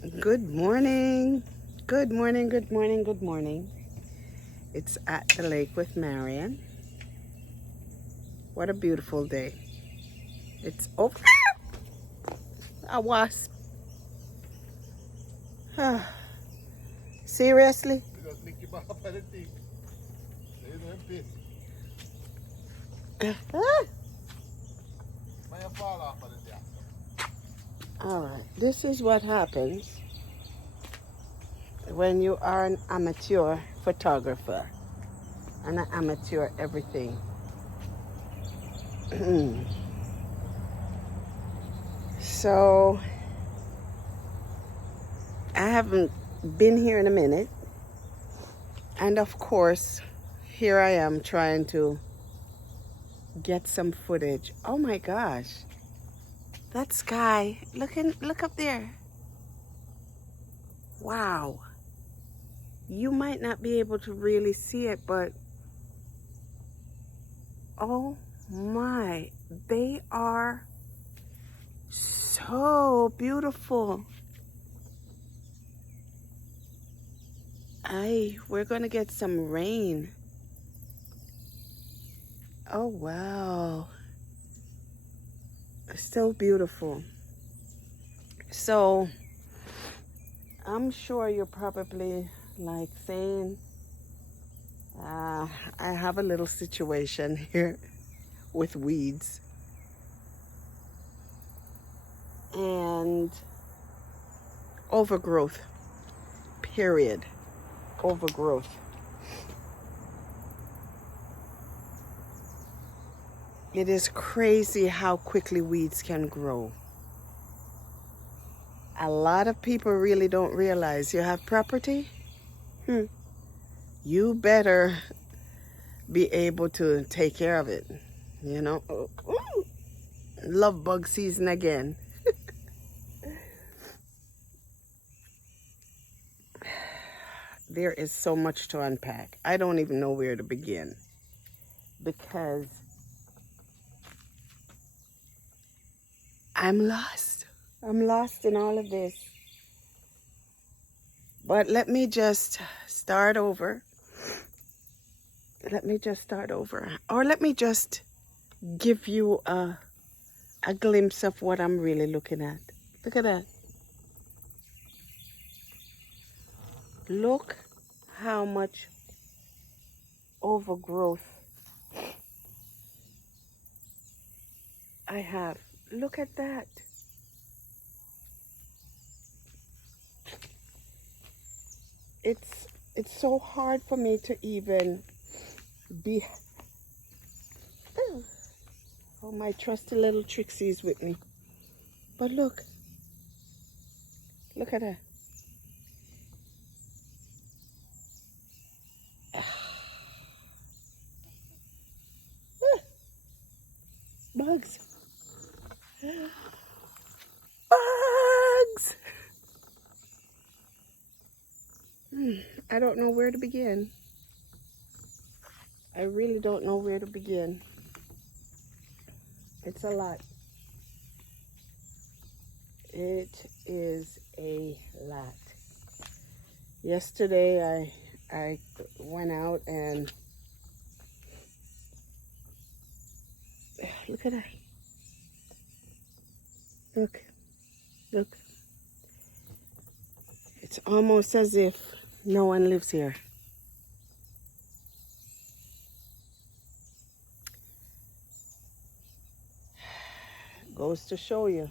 Good morning. Good morning, good morning, good morning. It's at the lake with Marion. What a beautiful day. It's over. A wasp. Seriously? All right. This is what happens when you are an amateur photographer and an amateur everything. So I haven't been here in a minute, and of course here I am trying to get some footage. Oh my gosh, that sky, look up there. Wow, you might not be able to really see it, but oh my, they are so beautiful. We're gonna get some rain. Oh wow, so beautiful. So I'm sure you're probably like saying, I have a little situation here with weeds and overgrowth, period. Overgrowth. It is crazy how quickly weeds can grow. A lot of people really don't realize you have property. You better be able to take care of it. You know, love bug season again. There is so much to unpack. I don't even know where to begin because I'm lost. I'm lost in all of this. But let me just start over. Or let me just give you a glimpse of what I'm really looking at. Look at that. Look how much overgrowth I have. Look at that. It's so hard for me to even be. Oh, my trusty little Trixie's with me. But look at that. Bugs. Bugs. I don't know where to begin. I really don't know where to begin. It's a lot. It is a lot. Yesterday I went out and look at that. Look. It's almost as if no one lives here. Goes to show you,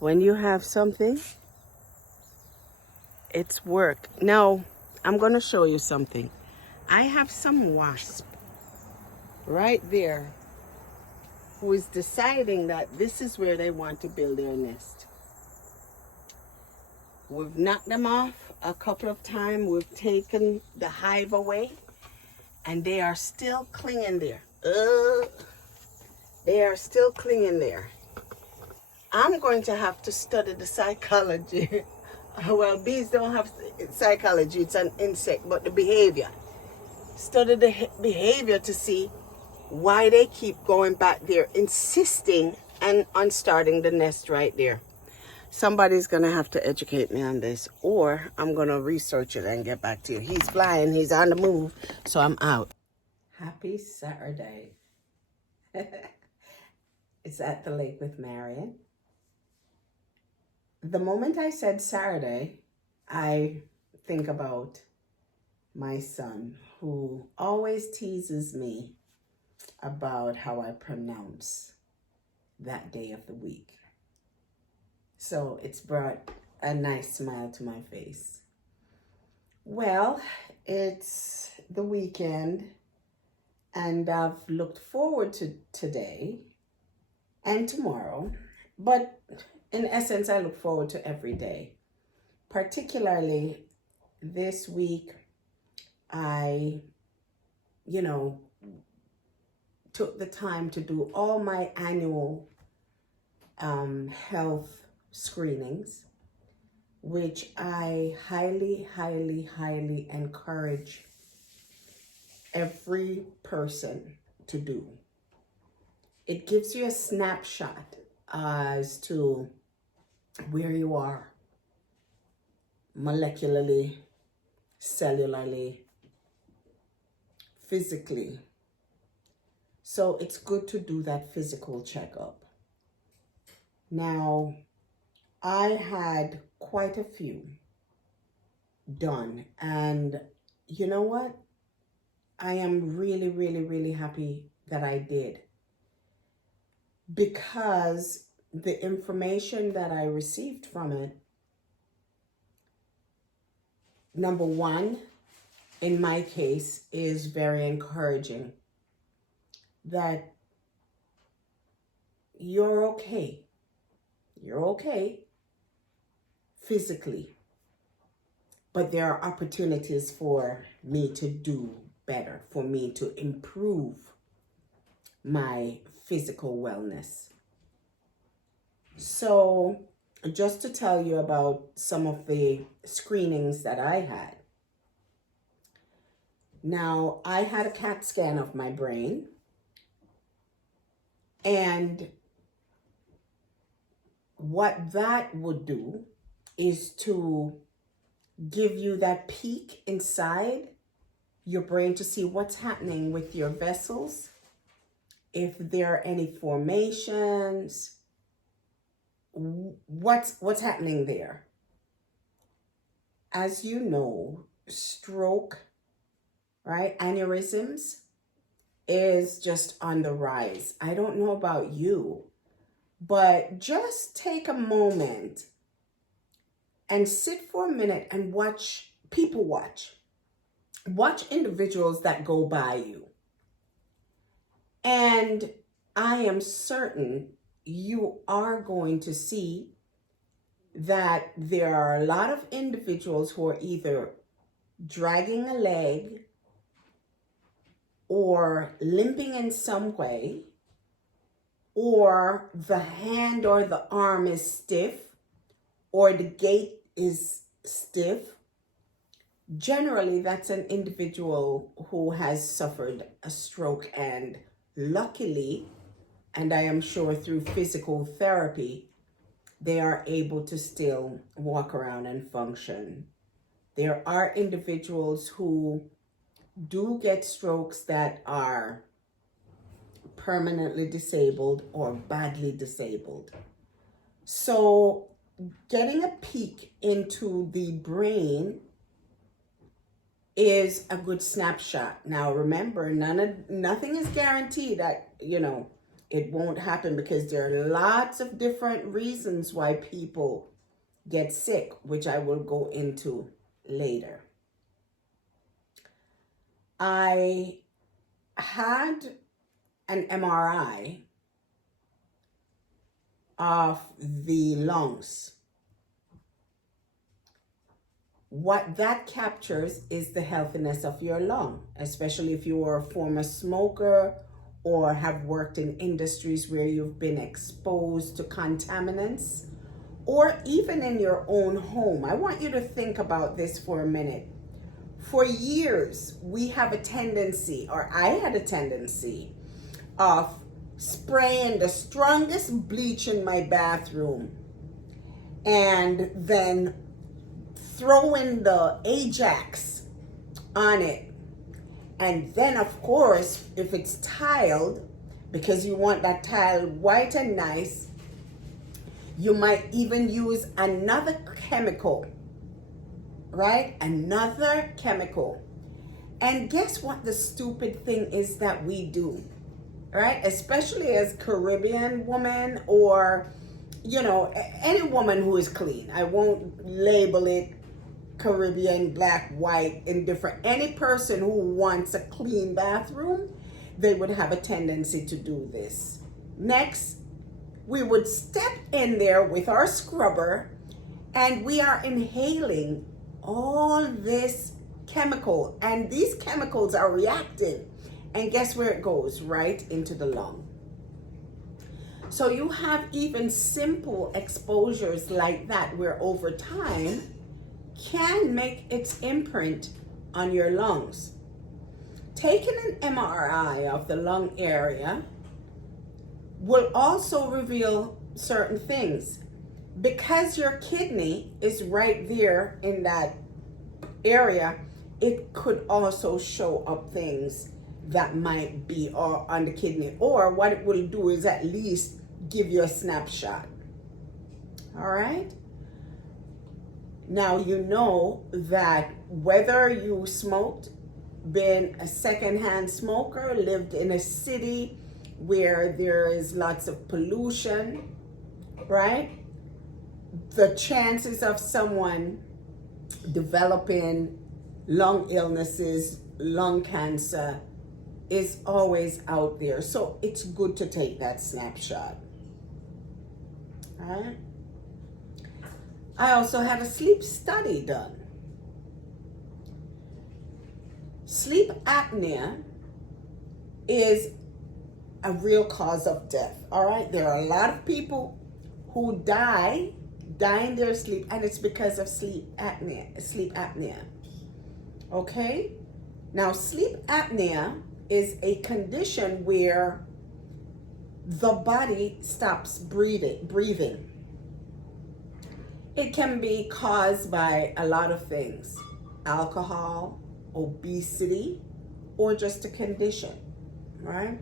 when you have something, it's work. Now, I'm going to show you something. I have some wasp right there who is deciding that this is where they want to build their nest. We've knocked them off a couple of times. We've taken the hive away, and they are still clinging there. They are still clinging there. I'm going to have to study the psychology. Well, bees don't have psychology, it's an insect, but the behavior. Study the behavior to see why they keep going back there, insisting and on starting the nest right there. Somebody's going to have to educate me on this, or I'm going to research it and get back to you. He's flying. He's on the move. So I'm out. Happy Saturday. It's at the lake with Marion. The moment I said Saturday, I think about my son, who always teases me about how I pronounce that day of the week. So it's brought a nice smile to my face. Well, it's the weekend, and I've looked forward to today and tomorrow, but in essence, I look forward to every day. Particularly this week, I, took the time to do all my annual health screenings, which I highly, highly, highly encourage every person to do. It gives you a snapshot as to where you are molecularly, cellularly, physically. So it's good to do that physical checkup. Now, I had quite a few done, and you know what? I am really, really, really happy that I did, because the information that I received from it, number one, in my case, is very encouraging that you're okay. You're okay physically, but there are opportunities for me to do better, for me to improve my physical wellness. So just to tell you about some of the screenings that I had. Now, I had a CAT scan of my brain, and what that would do is to give you that peek inside your brain to see what's happening with your vessels, if there are any formations, what's happening there. As you know, stroke, right, aneurysms is just on the rise. I don't know about you, but just take a moment and sit for a minute and watch people watch individuals that go by you. And I am certain you are going to see that there are a lot of individuals who are either dragging a leg or limping in some way, or the hand or the arm is stiff, or the gait is stiff. Generally, that's an individual who has suffered a stroke, and luckily, and I am sure through physical therapy, they are able to still walk around and function. There are individuals who do get strokes that are permanently disabled or badly disabled. So getting a peek into the brain is a good snapshot. Now remember, nothing is guaranteed that, it won't happen, because there are lots of different reasons why people get sick, which I will go into later. I had an MRI of the lungs. What that captures is the healthiness of your lung, especially if you are a former smoker or have worked in industries where you've been exposed to contaminants, or even in your own home. I want you to think about this for a minute. For years, we have a tendency, or I had a tendency, of spraying the strongest bleach in my bathroom and then throw in the Ajax on it. And then, of course, if it's tiled, because you want that tile white and nice, you might even use another chemical, right? Another chemical. And guess what the stupid thing is that we do, right? Especially as Caribbean woman, or, you know, any woman who is clean. I won't label it Caribbean, black, white, indifferent. Any person who wants a clean bathroom, they would have a tendency to do this. Next, we would step in there with our scrubber, and we are inhaling all this chemical, and these chemicals are reactive, and guess where it goes? Right into the lung. So you have even simple exposures like that, where over time can make its imprint on your lungs. Taking an MRI of the lung area will also reveal certain things. Because your kidney is right there in that area, it could also show up things that might be on the kidney, or what it will do is at least give you a snapshot. All right? Now you know that whether you smoked, been a secondhand smoker, lived in a city where there is lots of pollution, right? The chances of someone developing lung illnesses, lung cancer, is always out there. So it's good to take that snapshot. All right? I also had a sleep study done. Sleep apnea is a real cause of death. All right? There are a lot of people who die in their sleep, and it's because of sleep apnea. Okay? Now, sleep apnea is a condition where the body stops breathing. It can be caused by a lot of things: alcohol, obesity, or just a condition, right?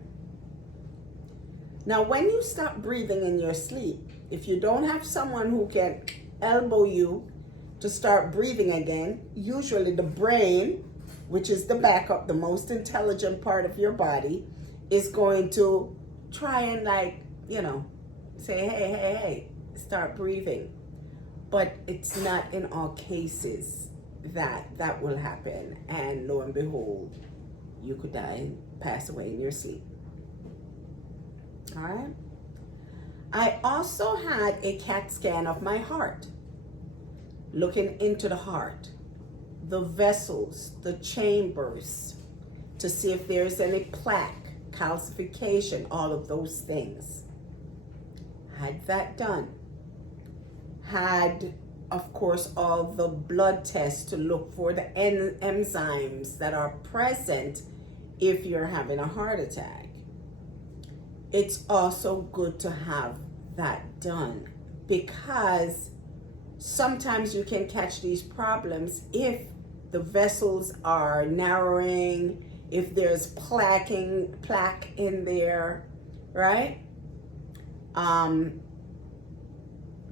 Now, when you stop breathing in your sleep, if you don't have someone who can elbow you to start breathing again, usually the brain, which is the backup, the most intelligent part of your body, is going to try and, like, you know, say, hey, start breathing. But it's not in all cases that will happen. And lo and behold, you could die and pass away in your sleep. All right? I also had a CAT scan of my heart, looking into the heart, the vessels, the chambers, to see if there's any plaque, calcification, all of those things. Had that done. Had, of course, all the blood tests to look for the enzymes that are present if you're having a heart attack. It's also good to have that done, because sometimes you can catch these problems if the vessels are narrowing, if there's plaque in there, right?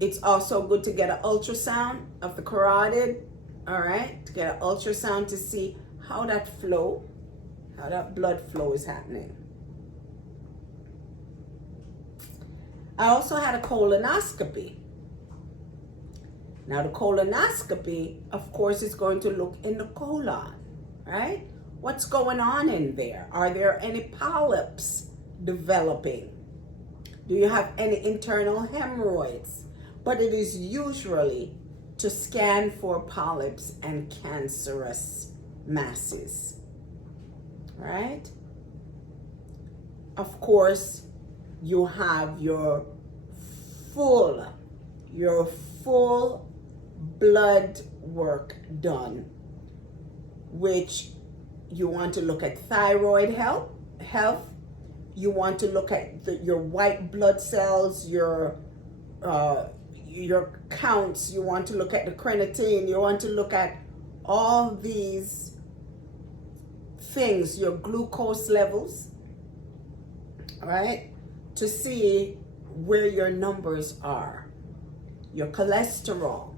It's also good to get an ultrasound of the carotid, all right? To get an ultrasound to see how that blood flow is happening. I also had a colonoscopy. Now, the colonoscopy, of course, is going to look in the colon, right? What's going on in there? Are there any polyps developing? Do you have any internal hemorrhoids? But it is usually to scan for polyps and cancerous masses, right? Of course, you have your full blood work done, which you want to look at thyroid health. You want to look at your white blood cells, your your counts, you want to look at the creatinine, you want to look at all these things, your glucose levels, right? To see where your numbers are, your cholesterol,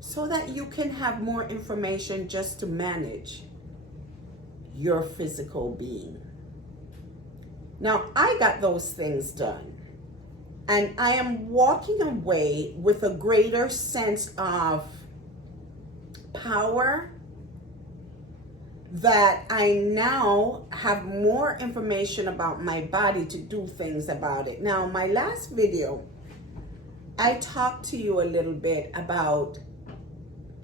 so that you can have more information just to manage your physical being. Now, I got those things done, and I am walking away with a greater sense of power, that I now have more information about my body to do things about it. Now, my last video, I talked to you a little bit about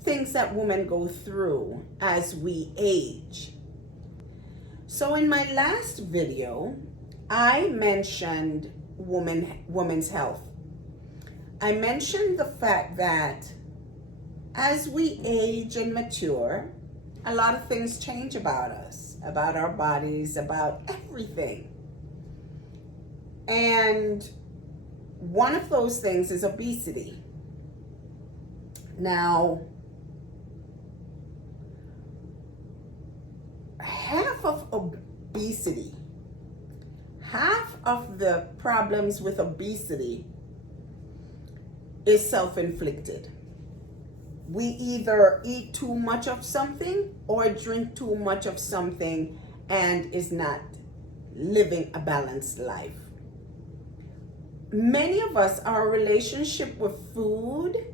things that women go through as we age. So in my last video, I mentioned women's health. I mentioned the fact that as we age and mature, a lot of things change about us, about our bodies, about everything. And one of those things is obesity. Now, half of the problems with obesity is self-inflicted. We either eat too much of something or drink too much of something and is not living a balanced life. Many of us, our relationship with food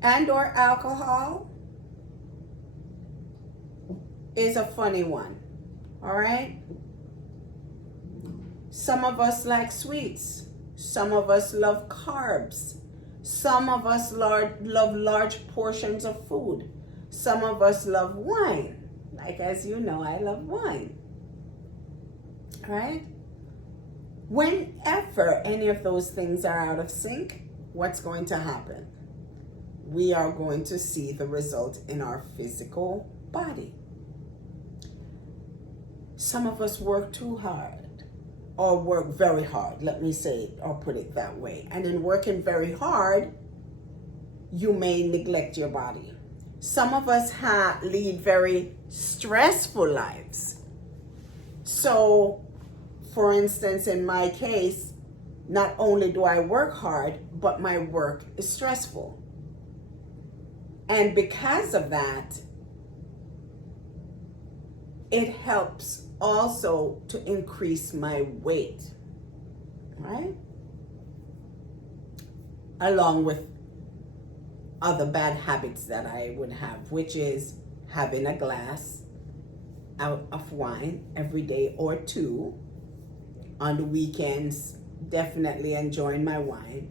and or alcohol is a funny one, all right? Some of us like sweets. Some of us love carbs. Some of us love large portions of food. Some of us love wine. Like, as you know, I love wine, right? Whenever any of those things are out of sync, what's going to happen? We are going to see the result in our physical body. Some of us work too hard, or work very hard, let me say it, or put it that way. And in working very hard, you may neglect your body. Some of us lead very stressful lives. So, for instance, in my case, not only do I work hard, but my work is stressful. And because of that, it helps also to increase my weight, right? Along with other bad habits that I would have, which is having a glass out of wine every day or two. On the weekends, definitely enjoying my wine.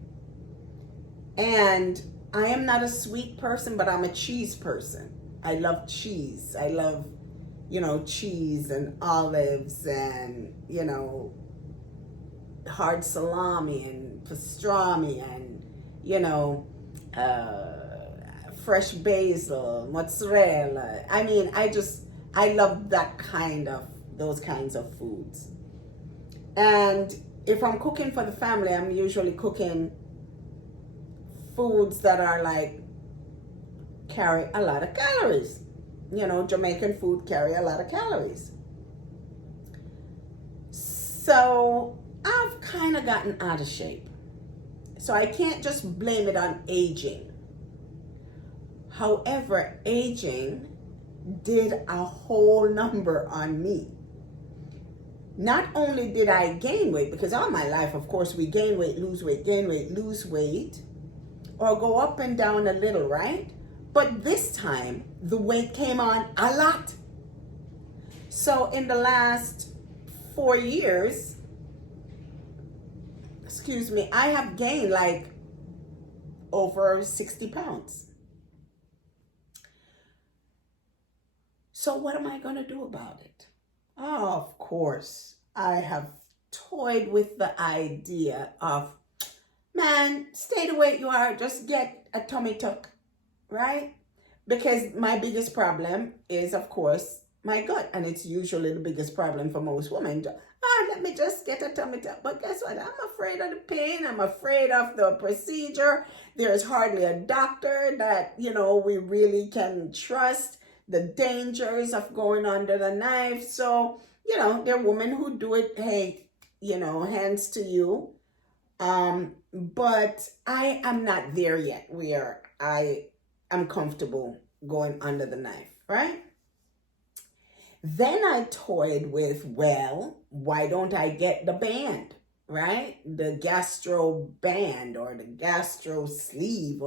And I am not a sweet person, but I'm a cheese person. I love cheese. I love, cheese and olives and, hard salami and pastrami and, fresh basil, mozzarella. I mean, I love those kinds of foods. And if I'm cooking for the family, I'm usually cooking foods that are carry a lot of calories. Jamaican food carry a lot of calories. So I've kind of gotten out of shape. So I can't just blame it on aging. However, aging did a whole number on me. Not only did I gain weight, because all my life, of course, we gain weight, lose weight, gain weight, lose weight, or go up and down a little, right? But this time, the weight came on a lot. So in the last 4 years, I have gained over 60 pounds. So what am I going to do about it? Oh, of course, I have toyed with the idea of, man, stay the way you are, just get a tummy tuck, right? Because my biggest problem is, of course, my gut, and it's usually the biggest problem for most women. Let me just get a tummy tuck. But guess what? I'm afraid of the pain. I'm afraid of the procedure. There's hardly a doctor that, we really can trust. The dangers of going under the knife. So, there are women who do it. Hey, hands to you. But I am not there yet where I am comfortable going under the knife, right? Then I toyed with, well, why don't I get the band, right? The gastro band or the gastro sleeve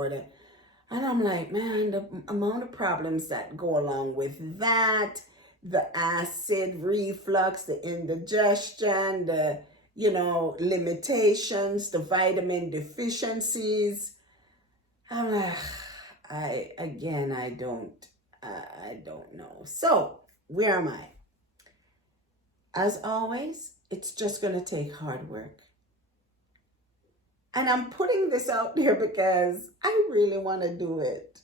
and I'm like, man, the amount of problems that go along with that, the acid reflux, the indigestion, the, limitations, the vitamin deficiencies. I'm like, I don't know. So, where am I? As always, it's just going to take hard work. And I'm putting this out there because I really want to do it.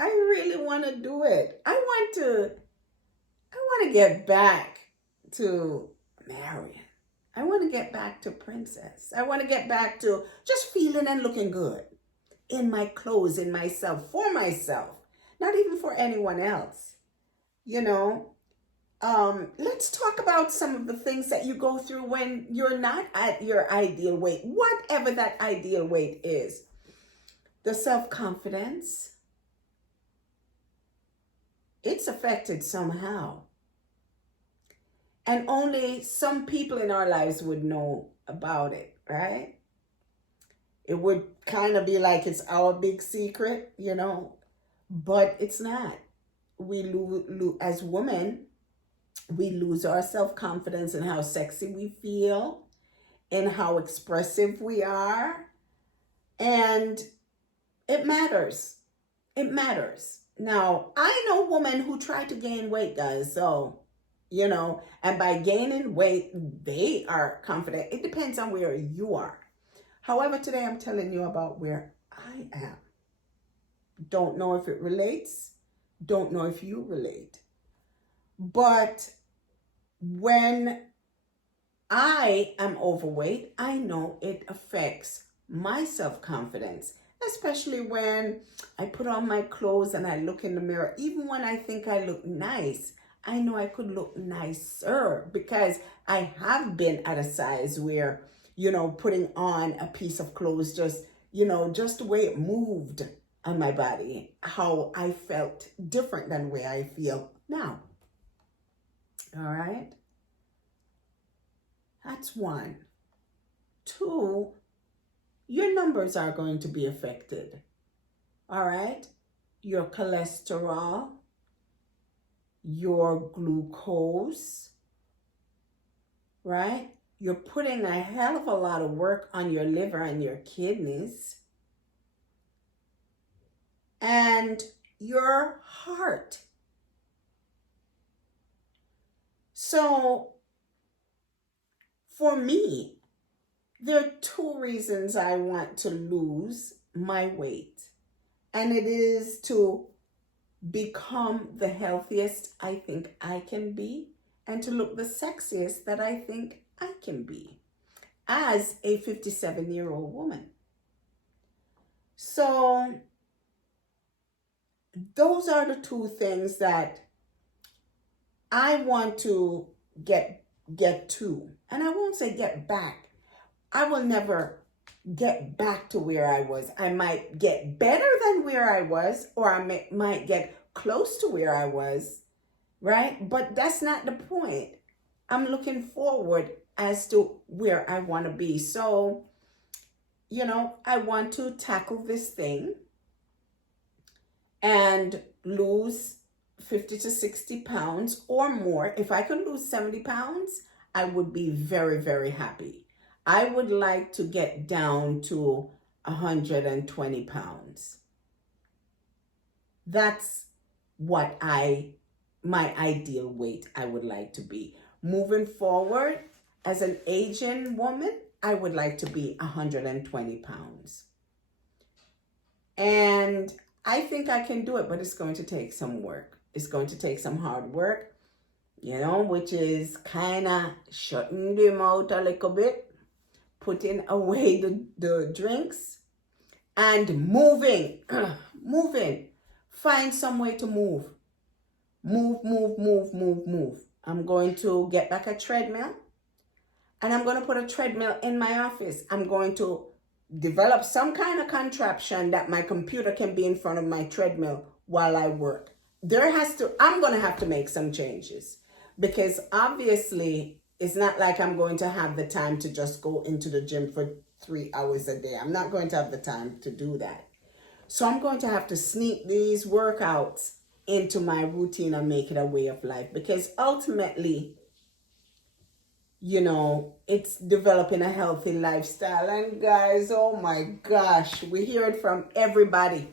I really want to do it. I want to get back to Marion. I want to get back to Princess. I want to get back to just feeling and looking good in my clothes, in myself, for myself, not even for anyone else. Let's talk about some of the things that you go through when you're not at your ideal weight, whatever that ideal weight is. The self-confidence, it's affected somehow. And only some people in our lives would know about it, right? It would kind of be like it's our big secret, but it's not. We as women, we lose our self-confidence in how sexy we feel, in how expressive we are. And it matters. It matters. Now, I know women who try to gain weight, guys. So, and by gaining weight, they are confident. It depends on where you are. However, today I'm telling you about where I am. Don't know if it relates. Don't know if you relate. But when I am overweight, I know it affects my self-confidence, especially when I put on my clothes and I look in the mirror. Even when I think I look nice, I know I could look nicer because I have been at a size where, putting on a piece of clothes just the way it moved on my body, how I felt different than the way I feel now. All right. That's one. Two, your numbers are going to be affected. All right. Your cholesterol, your glucose, right? You're putting a hell of a lot of work on your liver and your kidneys. And your heart. So, for me, there are two reasons I want to lose my weight. And it is to become the healthiest I think I can be and to look the sexiest that I think I can be as a 57-year-old woman. So, those are the two things that I want to get to. And I won't say get back. I will never get back to where I was. I might get better than where I was, or I might get close to where I was, right? But that's not the point. I'm looking forward as to where I want to be. So, I want to tackle this thing and lose 50 to 60 pounds or more. If I could lose 70 pounds, I would be very, very happy. I would like to get down to 120 pounds. That's what my ideal weight I would like to be. Moving forward, as an Asian woman, I would like to be 120 pounds. And I think I can do it, but it's going to take some work. It's going to take some hard work. which is kind of shutting them out a little bit, putting away the drinks, and moving. Moving. Find some way to move. Move. I'm going to get back a treadmill, and I'm going to put a treadmill in my office. I'm going to develop some kind of contraption that my computer can be in front of my treadmill while I work. I'm going to have to make some changes, because obviously it's not like I'm going to have the time to just go into the gym for 3 hours a day. I'm not going to have the time to do that. So I'm going to have to sneak these workouts into my routine and make it a way of life, because ultimately, it's developing a healthy lifestyle. And guys, oh my gosh, we hear it from everybody.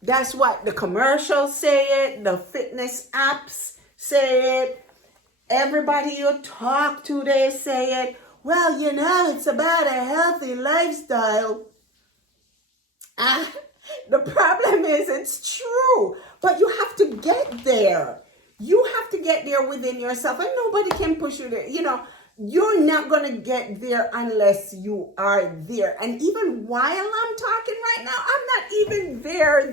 That's what the commercials say it, the fitness apps say it, everybody you talk to, they say it. Well, it's about a healthy lifestyle. The problem is it's true, but you have to get there. You have to get there within yourself, and nobody can push you there. You're not going to get there unless you are there. And even while I'm talking right now, I'm not even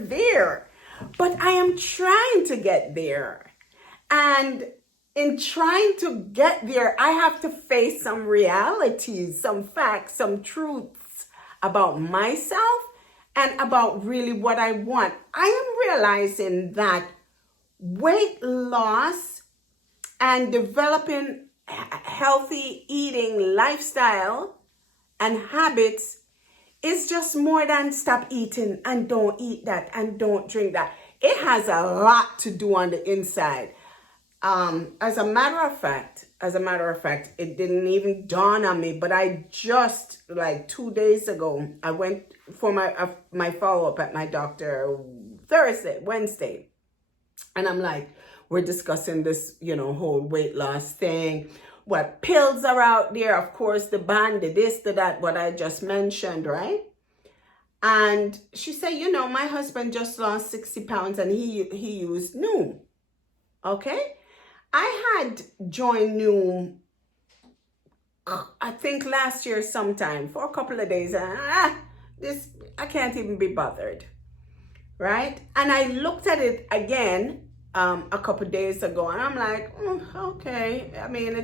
there. But I am trying to get there. And in trying to get there, I have to face some realities, some facts, some truths about myself and about really what I want. I am realizing that weight loss and developing healthy eating lifestyle and habits is just more than stop eating and don't eat that and don't drink that. It has a lot to do on the inside. As a matter of fact, it didn't even dawn on me, but I just, like 2 days ago, I went for my follow-up at my doctor Wednesday. And I'm like, we're discussing this, whole weight loss thing. What pills are out there? Of course, the band, the this, the that, what I just mentioned, right? And she said, my husband just lost 60 pounds and he used Noom. Okay? I had joined Noom, I think last year sometime, for a couple of days. And I can't even be bothered, right? And I looked at it again a couple days ago, and I'm like, okay. I mean,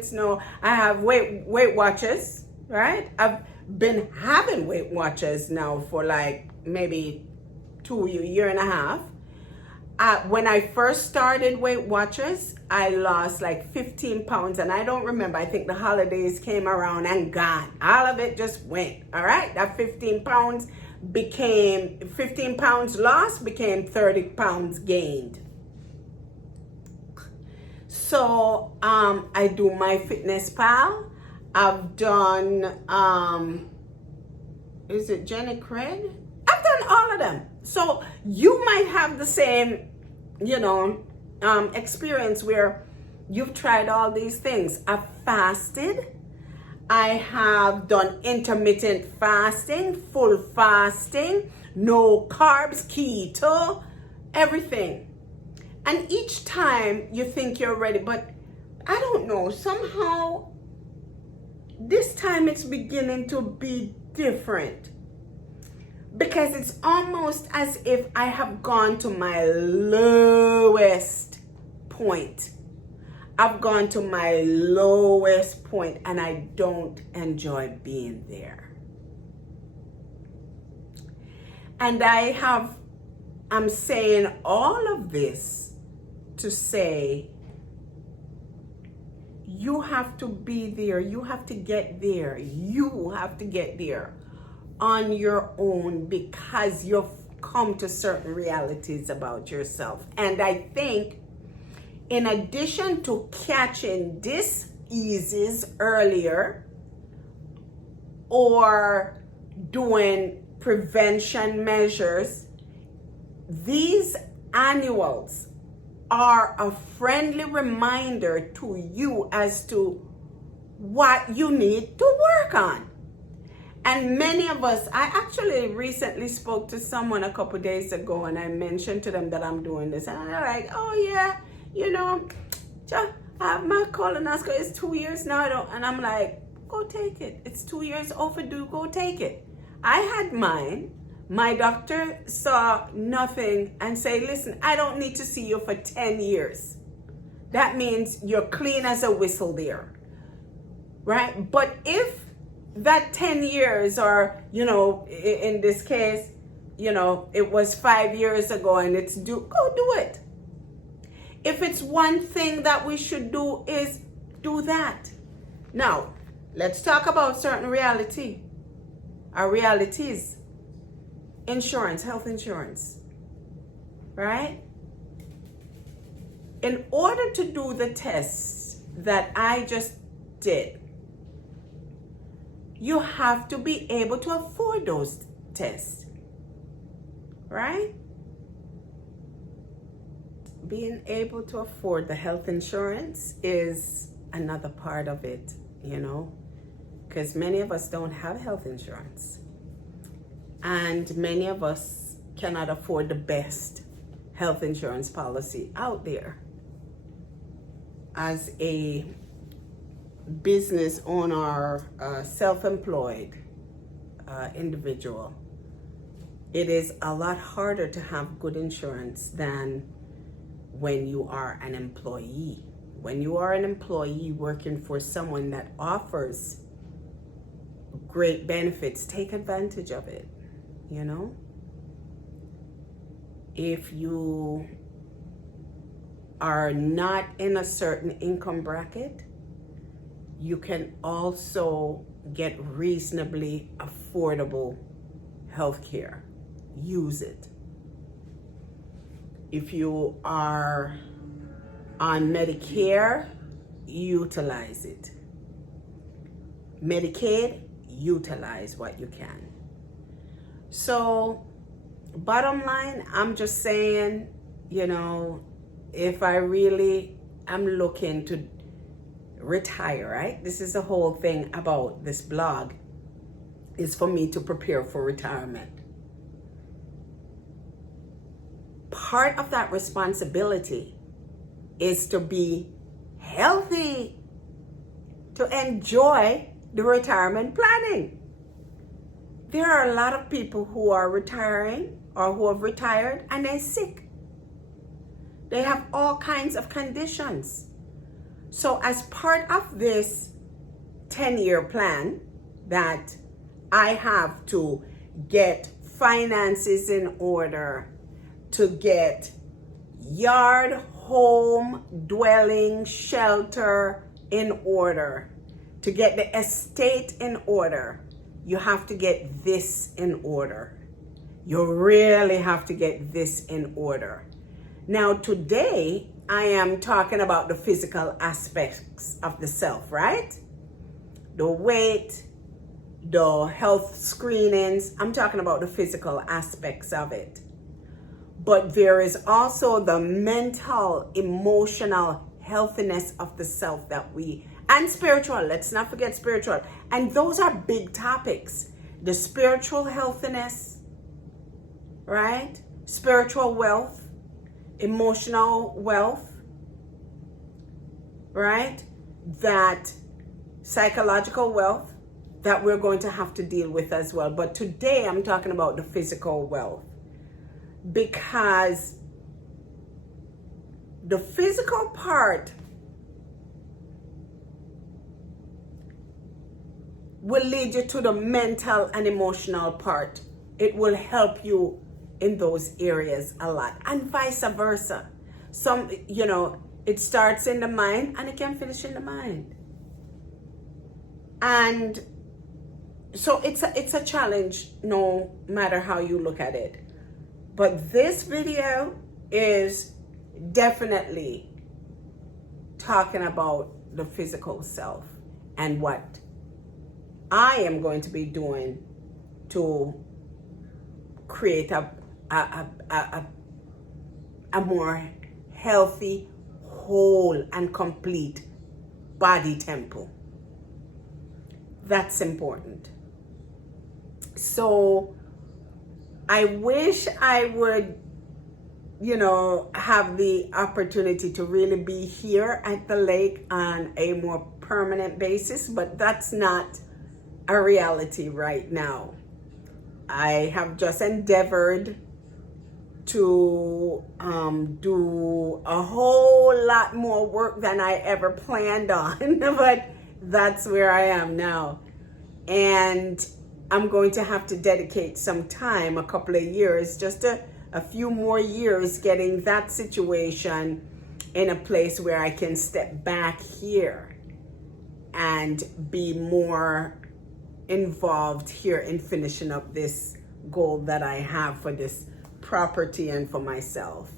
I have Weight Watchers, right? I've been having Weight Watchers now for like maybe a year and a half. When I first started Weight Watchers, I lost like 15 pounds, and I don't remember. I think the holidays came around and gone. All of it just went, all right? That 15 pounds lost became 30 pounds gained. So I do MyFitnessPal. I've done, is it Jenny Craig? I've done all of them. So you might have the same, experience where you've tried all these things. I've fasted. I have done intermittent fasting, full fasting, no carbs, keto, everything. And each time you think you're ready, but I don't know, somehow this time it's beginning to be different. Because it's almost as if I have gone to my lowest point. I've gone to my lowest point and I don't enjoy being there. And I'm saying all of this to say, you have to be there. You have to get there. You have to get there on your own, because you've come to certain realities about yourself. And I think in addition to catching diseases earlier or doing prevention measures, these annuals are a friendly reminder to you as to what you need to work on. And many of us, I actually recently spoke to someone a couple days ago, and I mentioned to them that I'm doing this. And they're like, oh yeah, My colonoscopy is 2 years now. And I'm like, go take it. It's 2 years overdue. Go take it. I had mine. My doctor saw nothing and say, listen, I don't need to see you for 10 years. That means you're clean as a whistle there, right? But if that 10 years or, in this case, it was 5 years ago and it's due, go do it. If it's one thing that we should do is do that. Now, let's talk about certain reality. Our realities. Insurance, health insurance, right? In order to do the tests that I just did, you have to be able to afford those tests, right? Being able to afford the health insurance is another part of it, because many of us don't have health insurance. And many of us cannot afford the best health insurance policy out there. As a business owner, self-employed individual, it is a lot harder to have good insurance than when you are an employee. When you are an employee working for someone that offers great benefits, take advantage of it. If you are not in a certain income bracket, you can also get reasonably affordable health care. Use it. If you are on Medicare, utilize it. Medicaid, utilize what you can. So, bottom line, I'm just saying, if I really am looking to retire, right? This is the whole thing about this blog, is for me to prepare for retirement. Part of that responsibility is to be healthy, to enjoy the retirement planning. There are a lot of people who are retiring or who have retired and they're sick. They have all kinds of conditions. So as part of this 10-year plan that I have to get finances in order, to get yard, home, dwelling, shelter in order, to get the estate in order, you have to get this in order. You really have to get this in order. Now, today, I am talking about the physical aspects of the self, right? The weight, the health screenings. I'm talking about the physical aspects of it. But there is also the mental, emotional healthiness of the self and spiritual. Let's not forget spiritual. And those are big topics. The spiritual healthiness, right? Spiritual wealth, emotional wealth, right? That psychological wealth that we're going to have to deal with as well. But today I'm talking about the physical wealth, because the physical part will lead you to the mental and emotional part. It will help you in those areas a lot, and vice versa. It starts in the mind and it can finish in the mind. And so it's a challenge no matter how you look at it. But this video is definitely talking about the physical self and what I am going to be doing to create a more healthy, whole, and complete body temple. That's important. So I wish I would you know, have the opportunity to really be here at the lake on a more permanent basis, but that's not a reality right now. I have just endeavored to do a whole lot more work than I ever planned on, but that's where I am now. And I'm going to have to dedicate some time, a couple of years, just a few more years, getting that situation in a place where I can step back here and be more involved here in finishing up this goal that I have for this property and for myself.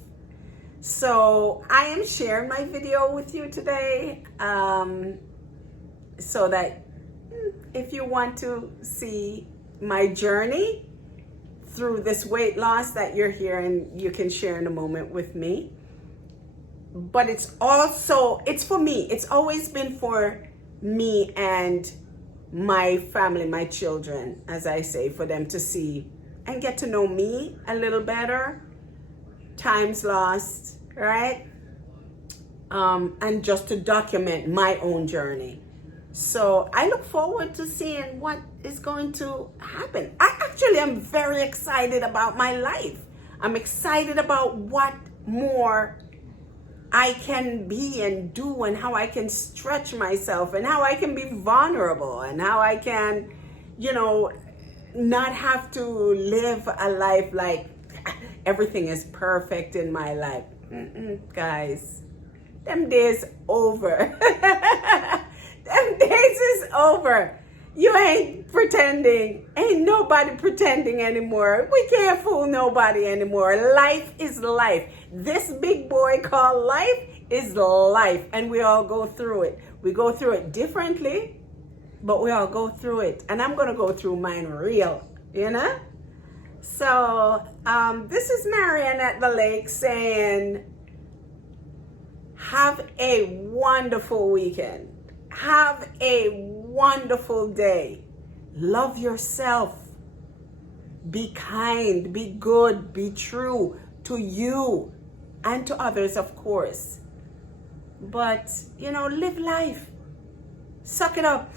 So I am sharing my video with you today, so that if you want to see my journey through this weight loss that you're here and you can share in a moment with me. But it's also, it's for me. It's always been for me and my family, my children, as I say, for them to see and get to know me a little better. Times lost, right? And just to document my own journey. So I look forward to seeing what is going to happen. I actually am very excited about my life. I'm excited about what more I can be and do, and how I can stretch myself, and how I can be vulnerable, and how I can, you know, not have to live a life like everything is perfect in my life. Guys, them days over. Them days is over. You ain't pretending. Ain't nobody pretending anymore. We can't fool nobody anymore. Life is life. This big boy called life is life. And we all go through it. We go through it differently, but we all go through it. And I'm going to go through mine real, you know? So this is Marianne at the lake saying, have a wonderful weekend. Have a wonderful day. Love yourself. Be kind, be good, be true to you and to others, of course. But, you know, live life. Suck it up.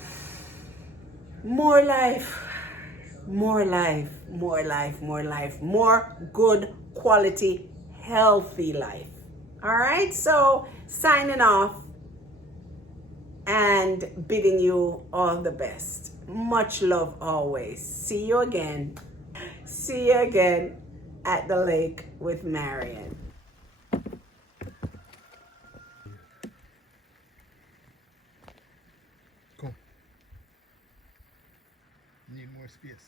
More life. More life. More life. More life. More good quality, healthy life. All right? So, signing off and bidding you all the best. Much love always. See you again. See you again at the lake with Marianne. Come. Need more space.